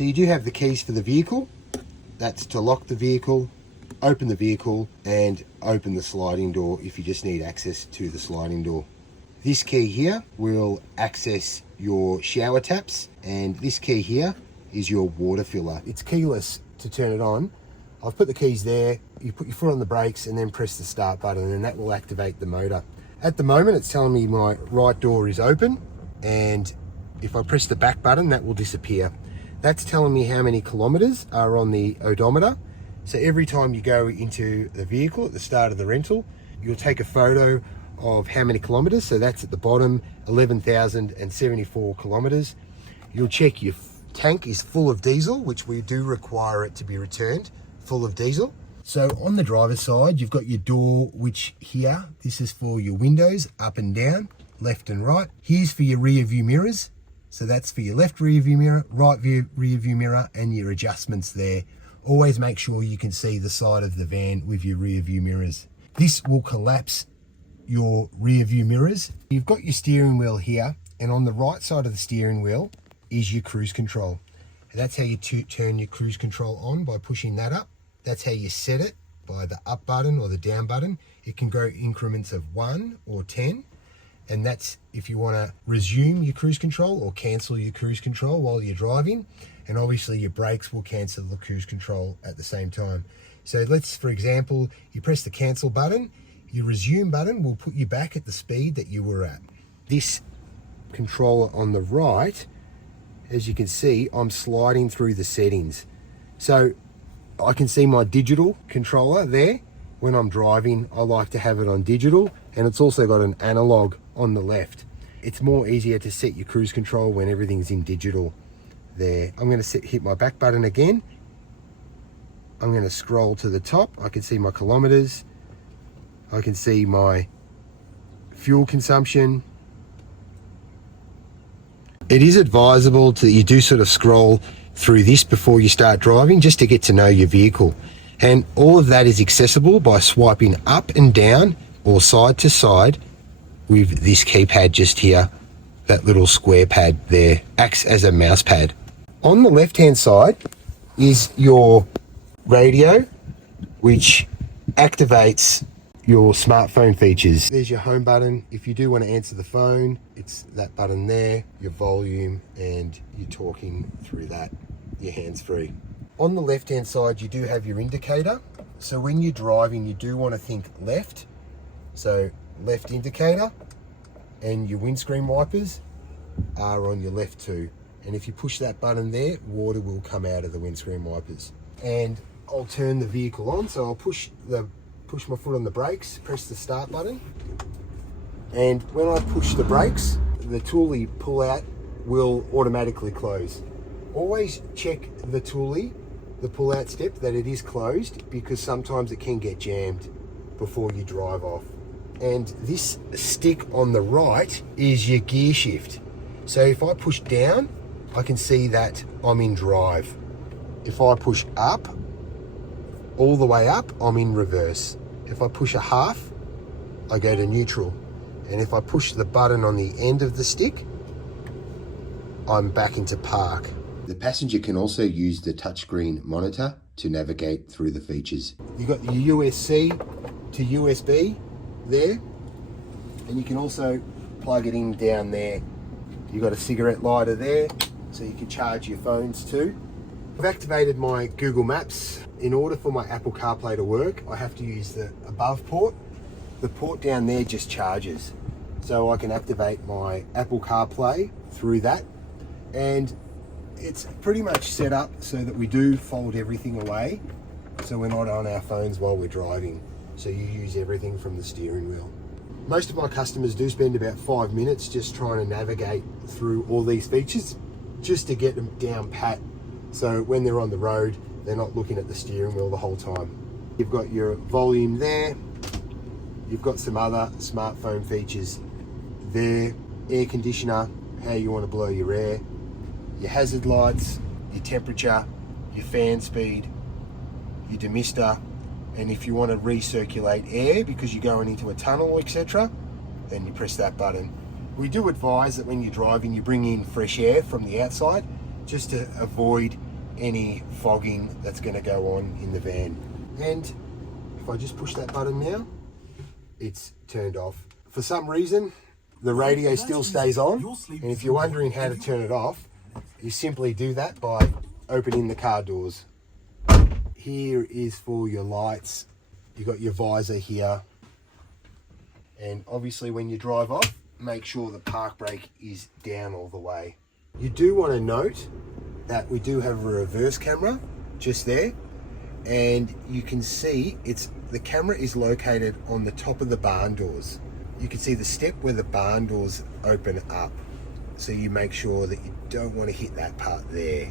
So you do have the keys for the vehicle. That's to lock the vehicle, open the vehicle, and open the sliding door if you just need access to the sliding door. This key here will access your shower taps, and this key here is your water filler. It's keyless to turn it on. I've put the keys there. You put your foot on the brakes and then press the start button, and that will activate the motor. At the moment, it's telling me my right door is open, and if I press the back button, that will disappear. That's telling me how many kilometers are on the odometer. So every time you go into the vehicle at the start of the rental, you'll take a photo of how many kilometers. So that's at the bottom, 11,074 kilometers. You'll check your tank is full of diesel, which we do require it to be returned full of diesel. So on the driver's side, you've got your door, which here, this is for your windows, up and down, left and right. Here's for your rear view mirrors. So that's for your left rear view mirror, right rear view mirror, and your adjustments there. Always make sure you can see the side of the van with your rear view mirrors. This will collapse your rear view mirrors. You've got your steering wheel here, and on the right side of the steering wheel is your cruise control. And that's how you turn your cruise control on, by pushing that up. That's how you set it, by the up button or the down button. It can go increments of 1 or 10. And that's if you want to resume your cruise control or cancel your cruise control while you're driving. And obviously your brakes will cancel the cruise control at the same time. So let's, for example, you press the cancel button, your resume button will put you back at the speed that you were at. This controller on the right, as you can see, I'm sliding through the settings. So I can see my digital controller there. When I'm driving, I like to have it on digital, and it's also got an analog on the left. It's more easier to set your cruise control when everything's in digital there. I'm going to hit my back button again. I'm going to scroll to the top. I can see my kilometers. I can see my fuel consumption. It is advisable that you do sort of scroll through this before you start driving, just to get to know your vehicle. And all of that is accessible by swiping up and down or side to side with this keypad just here. That little square pad there acts as a mouse pad. On the left hand side is your radio, which activates your smartphone features. There's your home button. If you do want to answer the phone, it's that button there, your volume, and you're talking through that, your hands free. On the left hand side, you do have your indicator. So when you're driving, you do want to think left. So left indicator, and your windscreen wipers are on your left too. And if you push that button there, water will come out of the windscreen wipers. And I'll turn the vehicle on. So I'll push my foot on the brakes, press the start button. And when I push the brakes, the toolie pull out will automatically close. Always check the toolie, the pull out step, that it is closed, because sometimes it can get jammed before you drive off. And this stick on the right is your gear shift. So if I push down, I can see that I'm in drive. If I push up, all the way up, I'm in reverse. If I push a half, I go to neutral. And if I push the button on the end of the stick, I'm back into park. The passenger can also use the touchscreen monitor to navigate through the features. You've got the USB to USB there, and you can also plug it in down there. You've got a cigarette lighter there, so you can charge your phones too. I've activated my Google Maps. In order for my Apple CarPlay to work, I have to use the above port. The port down there just charges. So I can activate my Apple CarPlay through that. And it's pretty much set up so that we do fold everything away, so we're not on our phones while we're driving. So you use everything from the steering wheel. Most of my customers do spend about 5 minutes just trying to navigate through all these features, just to get them down pat. So when they're on the road, they're not looking at the steering wheel the whole time. You've got your volume there. You've got some other smartphone features there. Air conditioner, how you want to blow your air. Your hazard lights, your temperature, your fan speed, your demister, and if you want to recirculate air because you're going into a tunnel, etc., then you press that button. We do advise that when you're driving, you bring in fresh air from the outside, just to avoid any fogging that's going to go on in the van. And if I just push that button now, it's turned off. For some reason, the radio still stays on, and if you're wondering how to turn it off, you simply do that by opening the car doors. Here is for your lights. You've got your visor here, and obviously when you drive off, make sure the park brake is down all the way. You do want to note that we do have a reverse camera just there, and you can see the camera is located on the top of the barn doors. You can see the step where the barn doors open up, so you make sure that you don't want to hit that part there.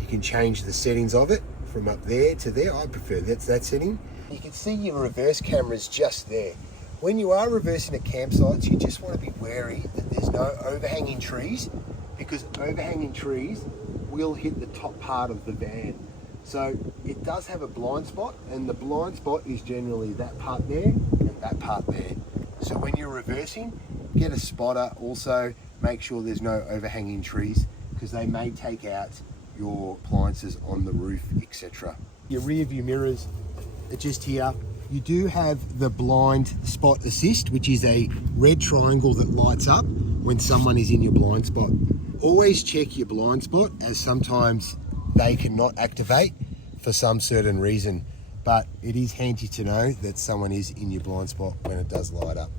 You can change the settings of it from up there to there. I prefer that setting. You can see your reverse camera's just there. When you are reversing at campsites, you just want to be wary that there's no overhanging trees, because overhanging trees will hit the top part of the van. So it does have a blind spot, and the blind spot is generally that part there and that part there. So when you're reversing, get a spotter. Also, make sure there's no overhanging trees, because they may take out your appliances on the roof, etc. Your rear view mirrors are just here. You do have the blind spot assist, which is a red triangle that lights up when someone is in your blind spot. Always check your blind spot, as sometimes they cannot activate for some certain reason, but it is handy to know that someone is in your blind spot when it does light up.